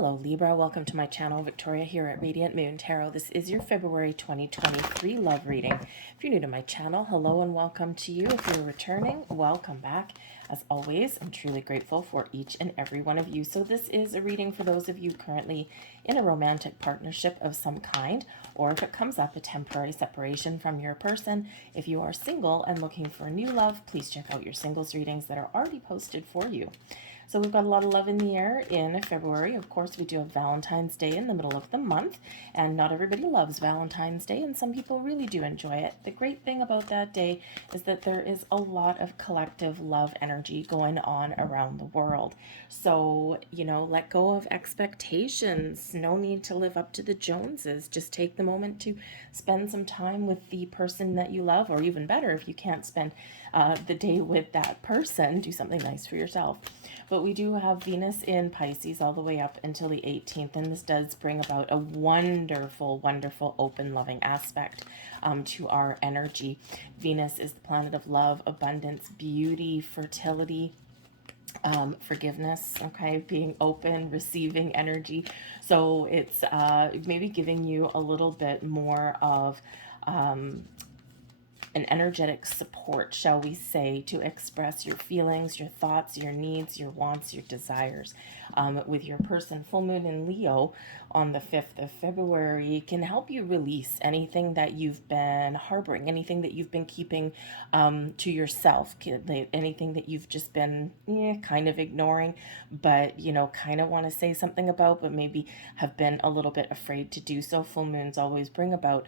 Hello Libra, welcome to my channel. Victoria here at Radiant Moon Tarot. This is your February 2023 love reading. If you're new to my channel, hello and welcome to you. If you're returning, welcome back. As always, I'm truly grateful for each and every one of you. So this is a reading for those of you currently in a romantic partnership of some kind, or if it comes up, a temporary separation from your person. If you are single and looking for new love, please check out your singles readings that are already posted for you. So we've got a lot of love in the air in February. Of course, we do have Valentine's Day in the middle of the month, and not everybody loves Valentine's Day, and some people really do enjoy it. The great thing about that day is that there is a lot of collective love energy going on around the world. So, let go of expectations. No need to live up to the Joneses. Just take the moment to spend some time with the person that you love, or even better, if you can't spend the day with that person, do something nice for yourself. But we do have Venus in Pisces all the way up until the 18th, and this does bring about a wonderful, wonderful, open, loving aspect to our energy. Venus is the planet of love, abundance, beauty, fertility, forgiveness, okay, being open, receiving energy. So it's maybe giving you a little bit more of an energetic support, shall we say, to express your feelings, your thoughts, your needs, your wants, your desires with your person. Full moon in Leo on the 5th of February can help you release anything that you've been harboring, anything that you've been keeping to yourself, anything that you've just been kind of ignoring, but kind of want to say something about, but maybe have been a little bit afraid to do so. Full moons always bring about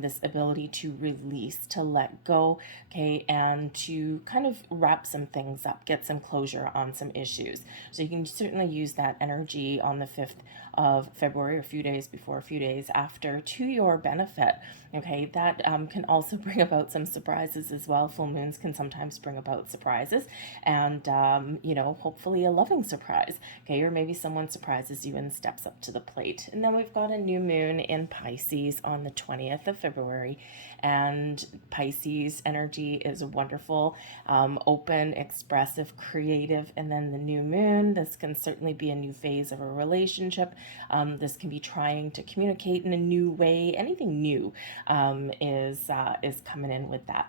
this ability to release, to let go, okay, and to kind of wrap some things up, get some closure on some issues. So you can certainly use that energy on the 5th of February, a few days before, a few days after, to your benefit. Okay, that can also bring about some surprises as well. Full moons can sometimes bring about surprises, and hopefully a loving surprise. Okay, or maybe someone surprises you and steps up to the plate. And then we've got a new moon in Pisces on the 20th of February, and Pisces energy is wonderful, open, expressive, creative. And then the new moon, this can certainly be a new phase of a relationship. This can be trying to communicate in a new way. Anything new is coming in with that.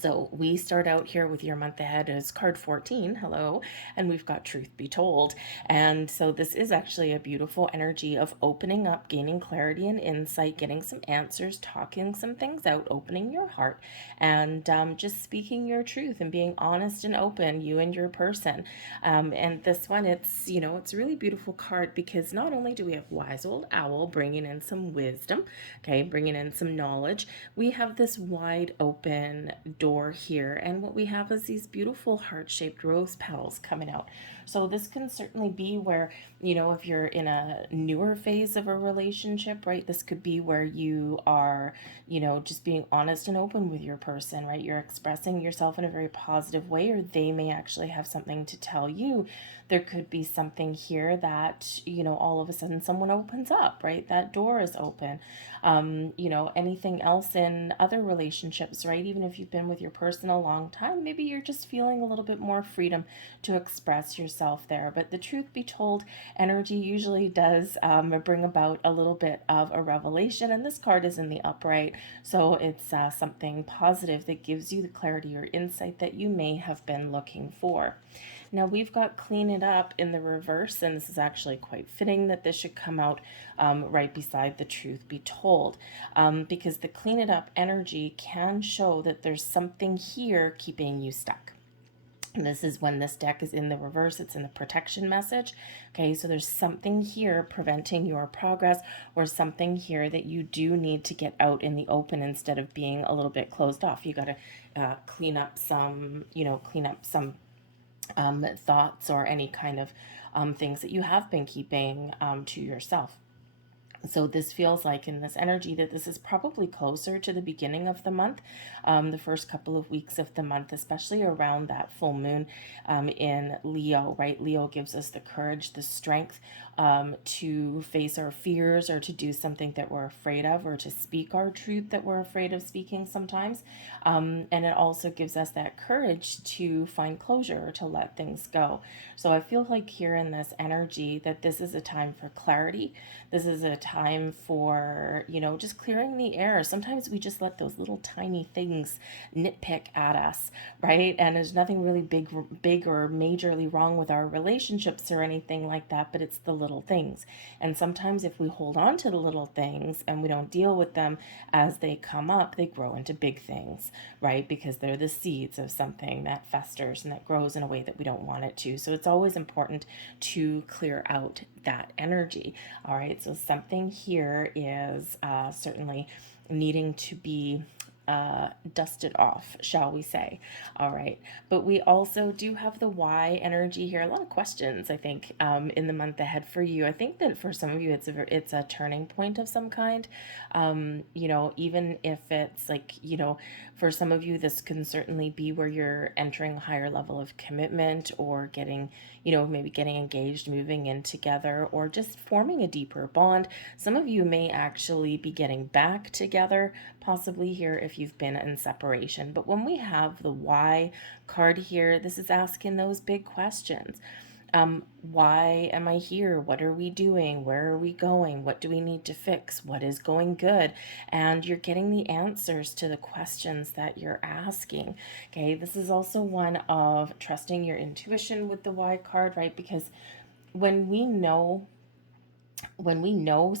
So we start out here with your month ahead as card 14, hello, and we've got Truth Be Told. And so this is actually a beautiful energy of opening up, gaining clarity and insight, getting some answers, talking some things out, opening your heart, and just speaking your truth and being honest and open, you and your person. And this one, it's a really beautiful card because not only do we have Wise Old Owl bringing in some wisdom, okay, bringing in some knowledge, we have this wide open door here, and what we have is these beautiful heart-shaped rose petals coming out. So this can certainly be where, if you're in a newer phase of a relationship, right, this could be where you are, just being honest and open with your person, right? You're expressing yourself in a very positive way, or they may actually have something to tell you. There could be something here that, all of a sudden someone opens up, right? That door is open. Anything else in other relationships, right? Even if you've been with your person a long time, maybe you're just feeling a little bit more freedom to express yourself there. But the truth be told, energy usually does bring about a little bit of a revelation, and this card is in the upright, so it's something positive that gives you the clarity or insight that you may have been looking for. Now we've got Clean It Up in the reverse, and this is actually quite fitting that this should come out right beside the Truth Be Told, because the Clean It Up energy can show that there's something here keeping you stuck. And this is when this deck is in the reverse, it's in the protection message. Okay, so there's something here preventing your progress, or something here that you do need to get out in the open instead of being a little bit closed off. You got to clean up some thoughts or any kind of things that you have been keeping to yourself. So this feels like in this energy that this is probably closer to the beginning of the month, the first couple of weeks of the month, especially around that full moon in Leo, right? Leo gives us the courage, the strength to face our fears or to do something that we're afraid of, or to speak our truth that we're afraid of speaking sometimes. And it also gives us that courage to find closure or to let things go. So I feel like here in this energy that this is a time for clarity. This is a time for, just clearing the air. Sometimes we just let those little tiny things nitpick at us, right? And there's nothing really big or majorly wrong with our relationships or anything like that, but it's the little things. And sometimes if we hold on to the little things and we don't deal with them as they come up, they grow into big things, right? Because they're the seeds of something that festers and that grows in a way that we don't want it to. So it's always important to clear out that energy. All right, so something here is certainly needing to be dusted off, shall we say. All right, but we also do have the Y energy here. A lot of questions, I think, in the month ahead for you. I think that for some of you, it's a turning point of some kind. Even if it's like, for some of you, this can certainly be where you're entering a higher level of commitment, or getting, maybe getting engaged, moving in together, or just forming a deeper bond. Some of you may actually be getting back together, possibly here if you've been in separation. But when we have the Y card here, this is asking those big questions. Why am I here? What are we doing? Where are we going? What do we need to fix? What is going good? And you're getting the answers to the questions that you're asking. Okay, this is also one of trusting your intuition with the Y card, right? Because when we know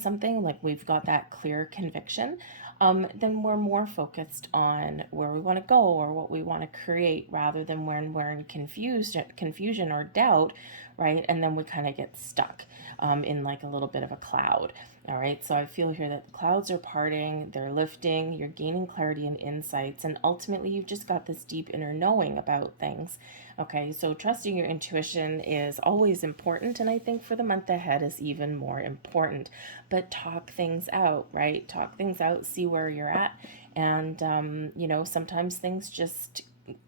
something, like we've got that clear conviction, then we're more focused on where we want to go or what we want to create, rather than when we're in confusion or doubt, right? And then we kind of get stuck in like a little bit of a cloud. All right, so I feel here that the clouds are parting, they're lifting, you're gaining clarity and insights, and ultimately you've just got this deep inner knowing about things. Okay, so trusting your intuition is always important, and I think for the month ahead is even more important. But talk things out, right? Talk things out, see where you're at, and sometimes things just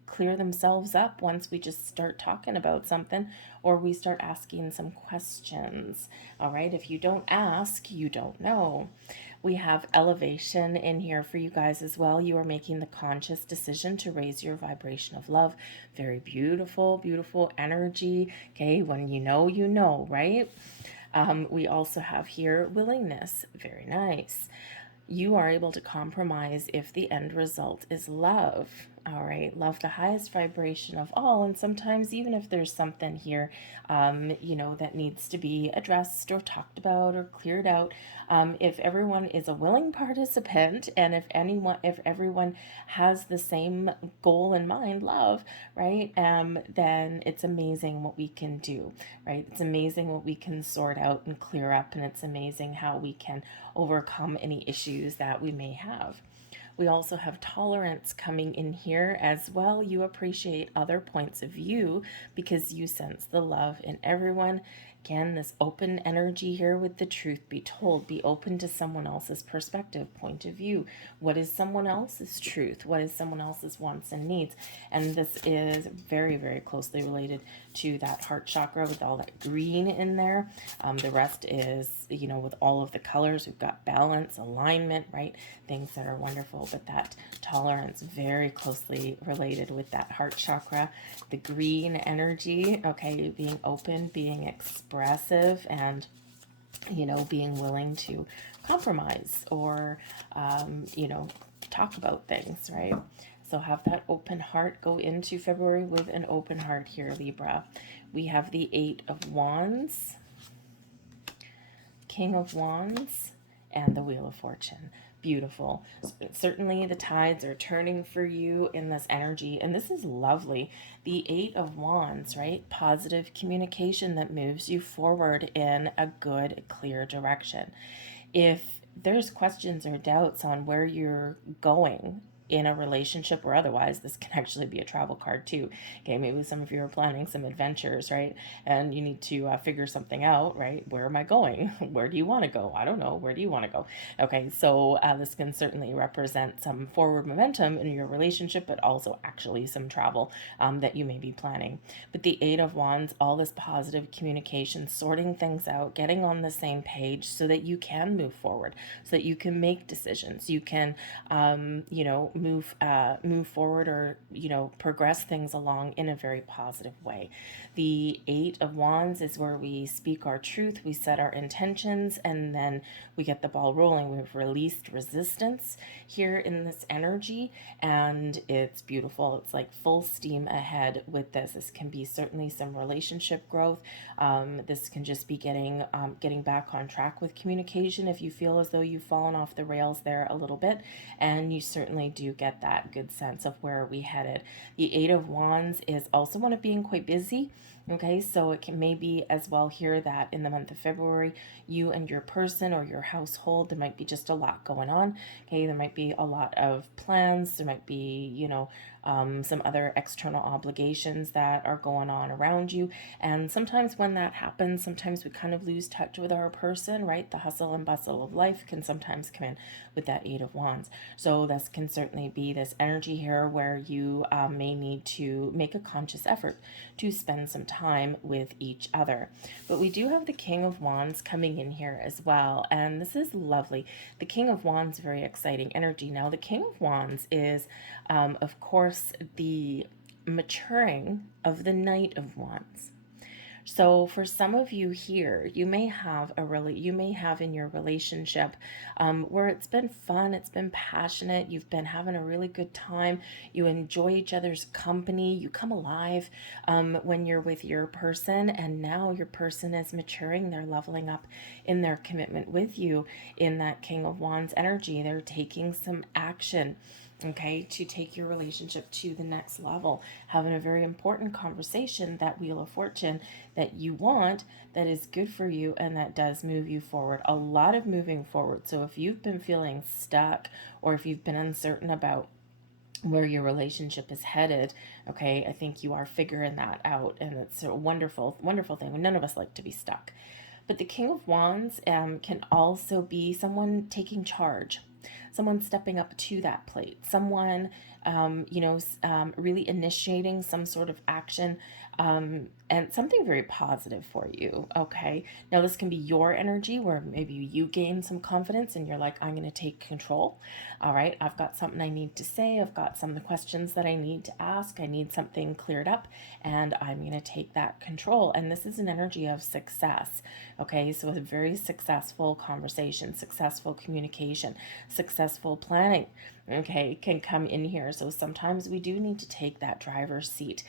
clear themselves up once we just start talking about something, or we start asking some questions. All right, if you don't ask, you don't know. We have elevation in here for you guys as well. You are making the conscious decision to raise your vibration of love. Very beautiful, beautiful energy. Okay, when you know, right? We also have here willingness. Very nice. You are able to compromise if the end result is love. All right, love, the highest vibration of all. And sometimes, even if there's something here, that needs to be addressed or talked about or cleared out, if everyone is a willing participant, and if everyone has the same goal in mind, love, right, then it's amazing what we can do, right? It's amazing what we can sort out and clear up, and it's amazing how we can overcome any issues that we may have. We also have tolerance coming in here as well. You appreciate other points of view because you sense the love in everyone. Again, this open energy here with the truth be told. Be open to someone else's perspective, point of view. What is someone else's truth? What is someone else's wants and needs? And this is very, very closely related to that heart chakra with all that green in there. The rest is, with all of the colors, we've got balance, alignment, right? Things that are wonderful. But that tolerance, very closely related with that heart chakra. The green energy, okay, being open, being expressive, and being willing to compromise or talk about things, right? So have that open heart. Go into February with an open heart here, Libra. We have the 8 of Wands, King of Wands, and the Wheel of Fortune. Beautiful. Certainly the tides are turning for you in this energy, and this is lovely. The 8 of Wands, right? Positive communication that moves you forward in a good, clear direction. If there's questions or doubts on where you're going, in a relationship or otherwise. This can actually be a travel card too. Okay, maybe some of you are planning some adventures, right? And you need to figure something out, right? Where am I going? Where do you want to go? I don't know. Where do you want to go? Okay, so this can certainly represent some forward momentum in your relationship, but also actually some travel that you may be planning. But the Eight of Wands, all this positive communication, sorting things out, getting on the same page so that you can move forward, so that you can make decisions, you can, move forward, or progress things along in a very positive way. The Eight of Wands is where we speak our truth, we set our intentions, and then we get the ball rolling. We've released resistance here in this energy, and it's beautiful. It's like full steam ahead with this. This can be certainly some relationship growth. This can just be getting back on track with communication if you feel as though you've fallen off the rails there a little bit, and you certainly do get that good sense of where we headed. The Eight of Wands is also one of being quite busy. Okay, so it can maybe as well here that in the month of February, you and your person or your household, there might be just a lot going on. Okay, there might be a lot of plans. There might be, some other external obligations that are going on around you. And sometimes when that happens, sometimes we kind of lose touch with our person, right? The hustle and bustle of life can sometimes come in with that Eight of Wands. So this can certainly be this energy here where you may need to make a conscious effort to spend some time with each other. But we do have the King of Wands coming in here as well, and this is lovely. The King of Wands, very exciting energy. Now, the King of Wands is, of course, the maturing of the Knight of Wands. So for some of you here, you may have in your relationship where it's been fun, it's been passionate, you've been having a really good time, you enjoy each other's company, you come alive when you're with your person, and now your person is maturing, they're leveling up in their commitment with you in that King of Wands energy. They're taking some action, okay, to take your relationship to the next level, having a very important conversation, that Wheel of Fortune that you want, that is good for you and that does move you forward. A lot of moving forward. So if you've been feeling stuck, or if you've been uncertain about where your relationship is headed, okay, I think you are figuring that out, and it's a wonderful, wonderful thing. None of us like to be stuck. But the King of Wands can also be someone taking charge, someone stepping up to that plate, someone, really initiating some sort of action, and something very positive for you. Okay. Now, this can be your energy where maybe you gain some confidence and you're like, I'm going to take control. All right. I've got something I need to say. I've got some of the questions that I need to ask. I need something cleared up, and I'm going to take that control. And this is an energy of success. Okay. So a very successful conversation, successful communication, successful planning, okay, can come in here. So sometimes we do need to take that driver's seat,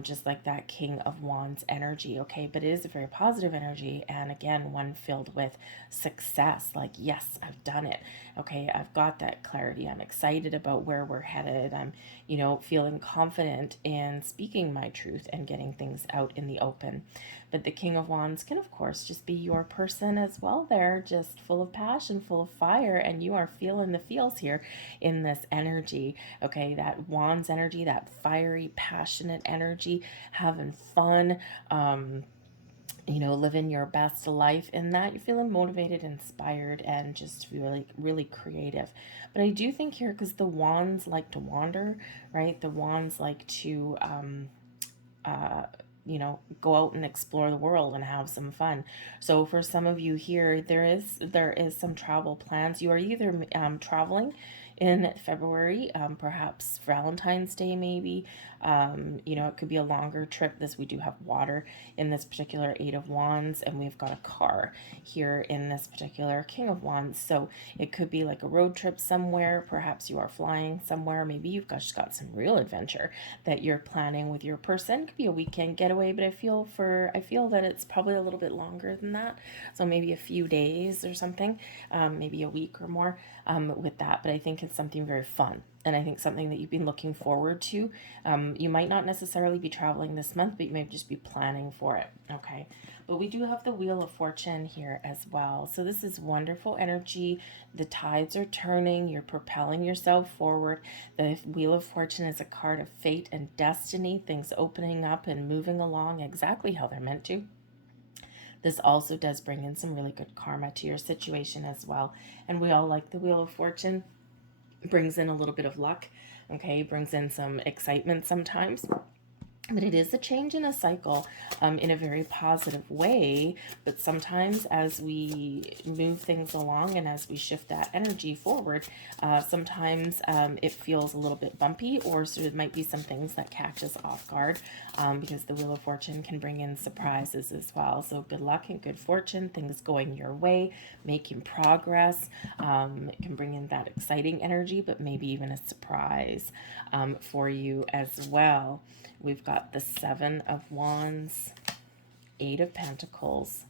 just like that King of Wands energy, okay? But it is a very positive energy, and again, one filled with success, like, yes, I've done it, okay? I've got that clarity. I'm excited about where we're headed. I'm, feeling confident in speaking my truth and getting things out in the open. But the King of Wands can, of course, just be your person as well. They're just full of passion, full of fire, and you are feeling the feels here in this energy, okay? That Wands energy, that fiery, passionate energy, having fun, living your best life in that. You're feeling motivated, inspired, and just really, really creative. But I do think here, because the Wands like to wander, right? The Wands like to, go out and explore the world and have some fun. So for some of you here, there is some travel plans. You are either traveling in February, perhaps Valentine's Day, maybe. It could be a longer trip. We do have water in this particular Eight of Wands, and we've got a car here in this particular King of Wands. So it could be like a road trip somewhere. Perhaps you are flying somewhere. Maybe you've just got some real adventure that you're planning with your person. It could be a weekend getaway, but I feel that it's probably a little bit longer than that. So maybe a few days or something, maybe a week or more with that. But I think it's something very fun. and I think something that you've been looking forward to. You might not necessarily be traveling this month, but you may just be planning for it. Okay. But we do have the Wheel of Fortune here as well. So this is wonderful energy. The tides are turning. You're propelling yourself forward. The Wheel of Fortune is a card of fate and destiny, things opening up and moving along exactly how they're meant to. This also does bring in some really good karma to your situation as well. And we all like the Wheel of Fortune. Brings in a little bit of luck, okay? Brings in some excitement sometimes. But it is a change in a cycle in a very positive way. But sometimes as we move things along and as we shift that energy forward, sometimes it feels a little bit bumpy, or so it might be some things that catch us off guard, because the Wheel of Fortune can bring in surprises as well. So good luck and good fortune, things going your way, making progress. It can bring in that exciting energy, but maybe even a surprise for you as well. We've got the Seven of Wands, Eight of Pentacles,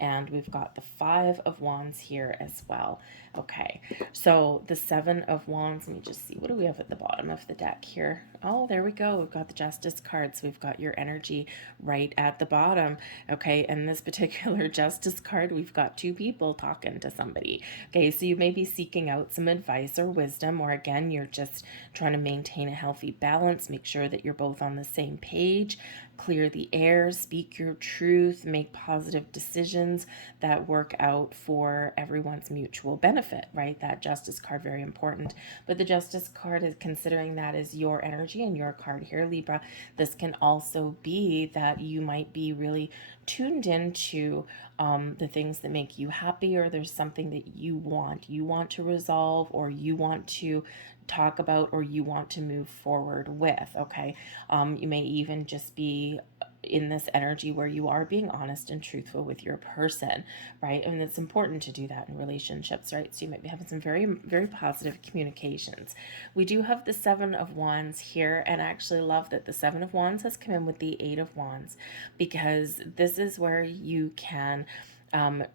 and we've got the Five of Wands here as well. Okay, so the Seven of Wands, let me just see, what do we have at the bottom of the deck here? Oh, there we go. We've got the Justice cards. We've got your energy right at the bottom. Okay, and this particular Justice card, we've got two people talking to somebody. Okay, so you may be seeking out some advice or wisdom, or again, you're just trying to maintain a healthy balance, make sure that you're both on the same page, clear the air, speak your truth, make positive decisions that work out for everyone's mutual benefit, right? That Justice card, very important. But the Justice card is considering that as your energy and your card here, Libra. This can also be that you might be really tuned into the things that make you happy, or there's something that you want to resolve, or you want to talk about, or you want to move forward with. Okay, you may even just be in this energy where you are being honest and truthful with your person, right? And it's important to do that in relationships, right? So you might be having some very, very positive communications. We do have the Seven of Wands here, and I actually love that the Seven of Wands has come in with the Eight of Wands, because this is where you can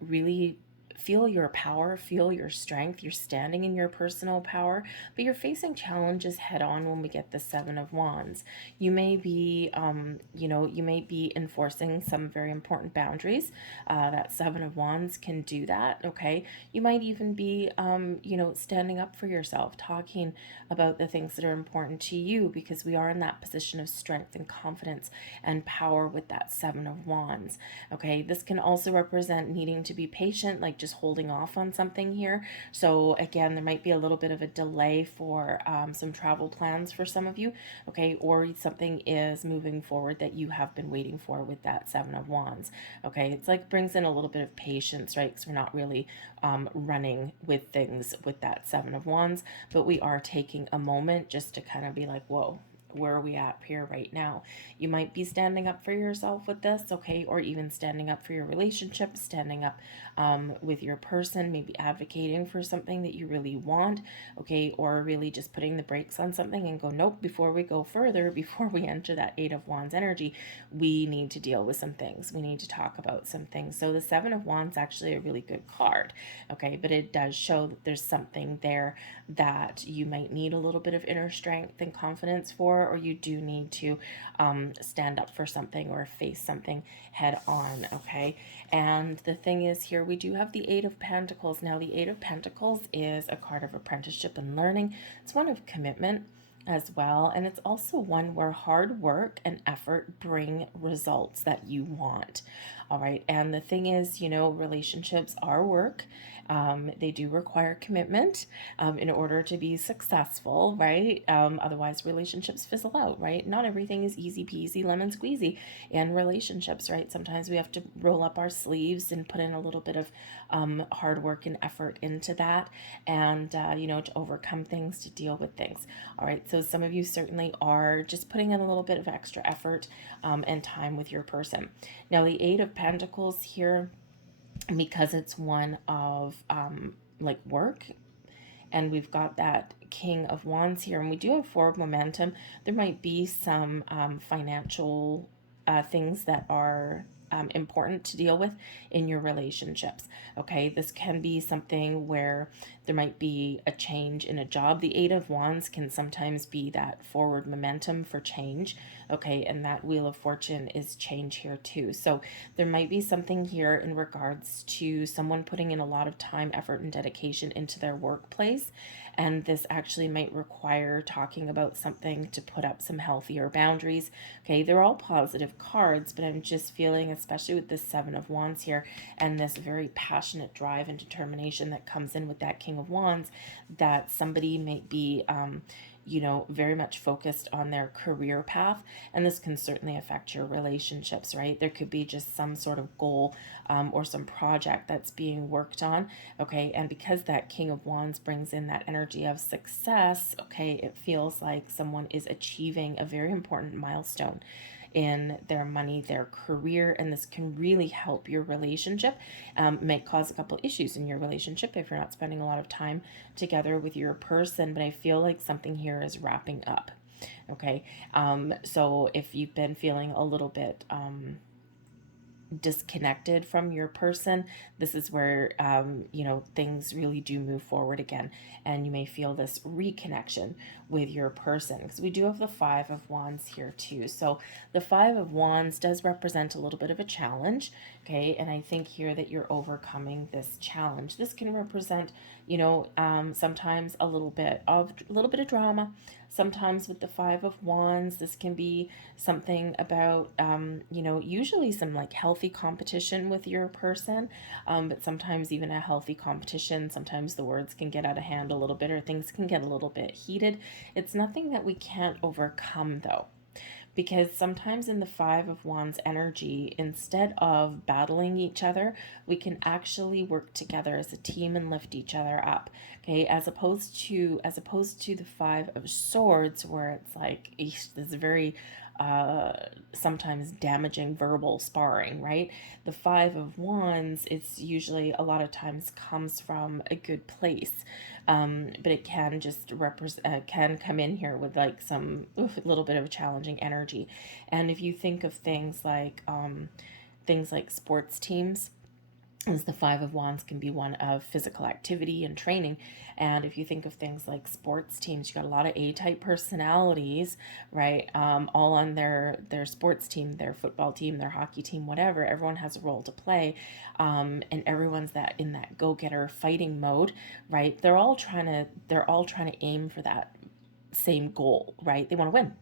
really feel your power, feel your strength. You're standing in your personal power, but you're facing challenges head on when we get the Seven of Wands. You may be, you may be enforcing some very important boundaries. That Seven of Wands can do that, okay? You might even be, standing up for yourself, talking about the things that are important to you, because we are in that position of strength and confidence and power with that Seven of Wands, okay? This can also represent needing to be patient, like just holding off on something here. So again, there might be a little bit of a delay for some travel plans for some of you, okay, or something is moving forward that you have been waiting for with that Seven of Wands, okay? It's like brings in a little bit of patience, right? Because we're not really running with things with that Seven of Wands, but we are taking a moment just to kind of be like, whoa, where are we at here right now? You might be standing up for yourself with this, okay, or even standing up for your relationship, standing up with your person, maybe advocating for something that you really want, okay, or really just putting the brakes on something and go, nope, before we go further, before we enter that Eight of Wands energy, we need to deal with some things. We need to talk about some things. So the Seven of Wands is actually a really good card, okay, but it does show that there's something there that you might need a little bit of inner strength and confidence for, or you do need to stand up for something or face something head on, okay? And the thing is here, we do have the Eight of Pentacles. Now, the Eight of Pentacles is a card of apprenticeship and learning. It's one of commitment as well, and it's also one where hard work and effort bring results that you want. All right, and the thing is, relationships are work. They do require commitment in order to be successful, right? Otherwise, relationships fizzle out, right? Not everything is easy peasy lemon squeezy in relationships, right? Sometimes we have to roll up our sleeves and put in a little bit of hard work and effort into that, and to overcome things, to deal with things. All right, so some of you certainly are just putting in a little bit of extra effort and time with your person. Now, the Eight of Pentacles here, because it's one of like work, and we've got that King of Wands here, and we do have forward momentum. There might be some financial things that are important to deal with in your relationships. Okay, this can be something where there might be a change in a job. The Eight of Wands can sometimes be that forward momentum for change. Okay, and that Wheel of Fortune is change here too. So there might be something here in regards to someone putting in a lot of time, effort, and dedication into their workplace. And this actually might require talking about something to put up some healthier boundaries. Okay, they're all positive cards, but I'm just feeling, especially with this Seven of Wands here and this very passionate drive and determination that comes in with that King of Wands, that somebody might be very much focused on their career path. And this can certainly affect your relationships, right? There could be just some sort of goal or some project that's being worked on. Okay. And because that King of Wands brings in that energy of success, okay, it feels like someone is achieving a very important milestone in their money, their career, and this can really help your relationship. Might cause a couple issues in your relationship if you're not spending a lot of time together with your person, but I feel like something here is wrapping up. Okay, so if you've been feeling a little bit disconnected from your person, this is where things really do move forward again, and you may feel this reconnection with your person, because we do have the Five of Wands here too. So the Five of Wands does represent a little bit of a challenge. Okay, and I think here that you're overcoming this challenge. This can represent sometimes a little bit of drama. Sometimes with the Five of Wands, this can be something about usually some like healthy competition with your person, but sometimes even a healthy competition, sometimes the words can get out of hand a little bit, or things can get a little bit heated. It's nothing that we can't overcome though, because sometimes in the Five of Wands energy, instead of battling each other, we can actually work together as a team and lift each other up. Okay, as opposed to the Five of Swords, where it's like this very sometimes damaging verbal sparring, right? The Five of Wands, it's usually a lot of times comes from a good place, but it can just can come in here with like some little bit of a challenging energy. And if you think of things like sports teams, as the Five of Wands can be one of physical activity and training. And if you think of things like sports teams, you got a lot of A-type personalities, right? All on their sports team, their football team, their hockey team, whatever. Everyone has a role to play, and everyone's in that go-getter fighting mode, right? They're all trying to aim for that same goal, right? They want to win.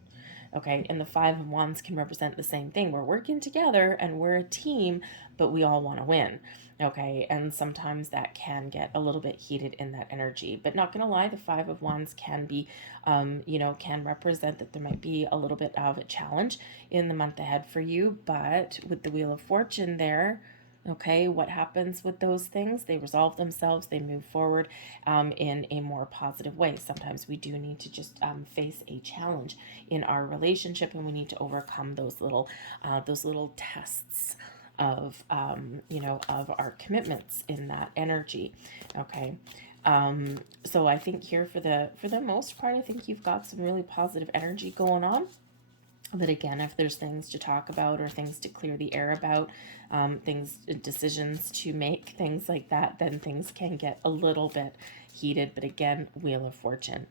Okay, and the Five of Wands can represent the same thing. We're working together and we're a team, but we all want to win. Okay, and sometimes that can get a little bit heated in that energy. But not gonna lie, the Five of Wands can be, can represent that there might be a little bit of a challenge in the month ahead for you. But with the Wheel of Fortune there, okay, what happens with those things? They resolve themselves, they move forward in a more positive way. Sometimes we do need to just face a challenge in our relationship, and we need to overcome those little tests of of our commitments in that energy. Okay, so I think here for the most part, I think you've got some really positive energy going on. But again, if there's things to talk about or things to clear the air about, decisions to make, things like that, then things can get a little bit heated. But again, Wheel of Fortune,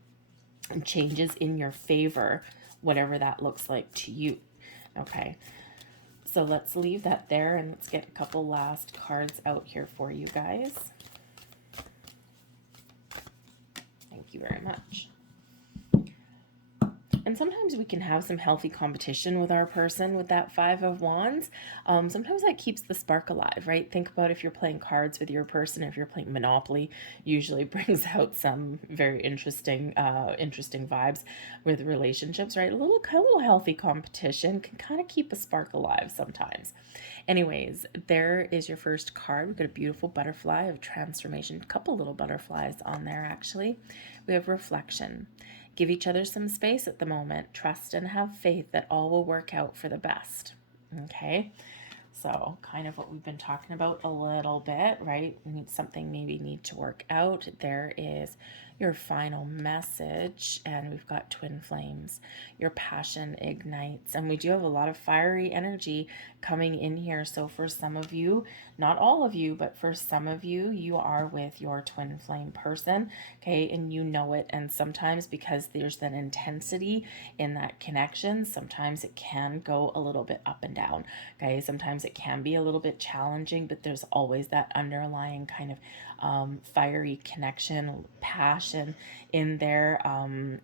changes in your favor, whatever that looks like to you. Okay, so let's leave that there, and let's get a couple last cards out here for you guys. Thank you very much. And sometimes we can have some healthy competition with our person with that Five of Wands. Sometimes that keeps the spark alive, right? Think about if you're playing cards with your person, if you're playing Monopoly, usually brings out some very interesting vibes with relationships, right? A little healthy competition can kind of keep a spark alive sometimes. Anyways, there is your first card. We've got a beautiful butterfly of transformation, a couple little butterflies on there actually. We have reflection. Give each other some space at the moment. Trust and have faith that all will work out for the best. Okay, so kind of what we've been talking about a little bit, right? We need something maybe need to work out. There is your final message, and we've got twin flames. Your passion ignites, and we do have a lot of fiery energy coming in here. So for some of you, not all of you, but for some of you, you are with your twin flame person, okay, and you know it. And sometimes because there's that intensity in that connection, sometimes it can go a little bit up and down, okay. Sometimes it can be a little bit challenging, but there's always that underlying kind of fiery connection, passion in there,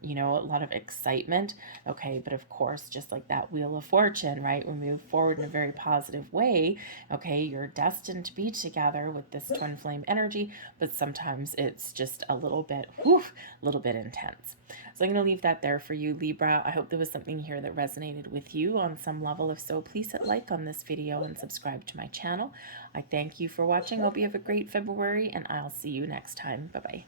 you know, a lot of excitement, okay. But of course, just like that wheel of fortune, right, we move forward in a very positive way, okay. You're destined to be together with this twin flame energy, but sometimes it's just a little bit, a little bit intense. So I'm going to leave that there for you, Libra. I hope there was something here that resonated with you on some level. If so, please hit like on this video and subscribe to my channel. I thank you for watching. Hope you have a great February, and I'll see you next time. Bye-bye.